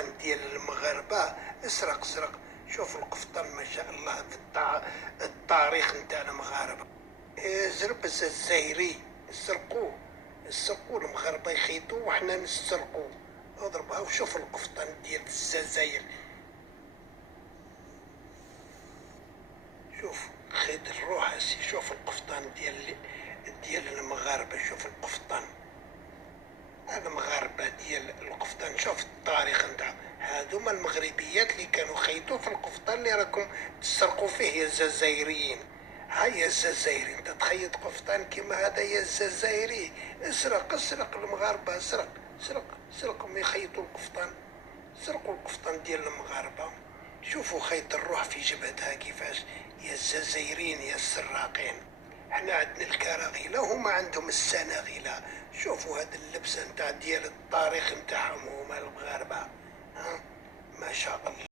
القفطان ديال المغاربة اسرق سرق. شوف القفطان ما شاء الله في التاريخ نتاعنا مغاربة. زرب الجزائري سرقوا المغاربة يخيطوا وحنا نسرقوا. اضربها وشوف القفطان ديال الجزائر. شوف خيط الروح هسي. شوف القفطان ديال المغاربة. شوف القفطان المغاربة ديال القفطان. شوف التاريخ نتاع هادوما المغربيات اللي كانوا خيطوا في القفطان اللي راكم تسرقوا فيه يا الجزائريين. هاي يا الجزائري انت تخيط قفطان كيما هذا يا الجزائري. اسرق المغاربة. سرقهم يخيطوا القفطان. سرقوا القفطان ديال المغاربة. شوفوا خيط الروح في جبهتها كيفاش يا الجزائريين يا السراقين. احنا عندنا الكراغيلة وهما عندهم السناغيلة. شوفوا هاد اللبسة نتاع ديال التاريخ نتاعهم هما المغاربة. ما شاء الله.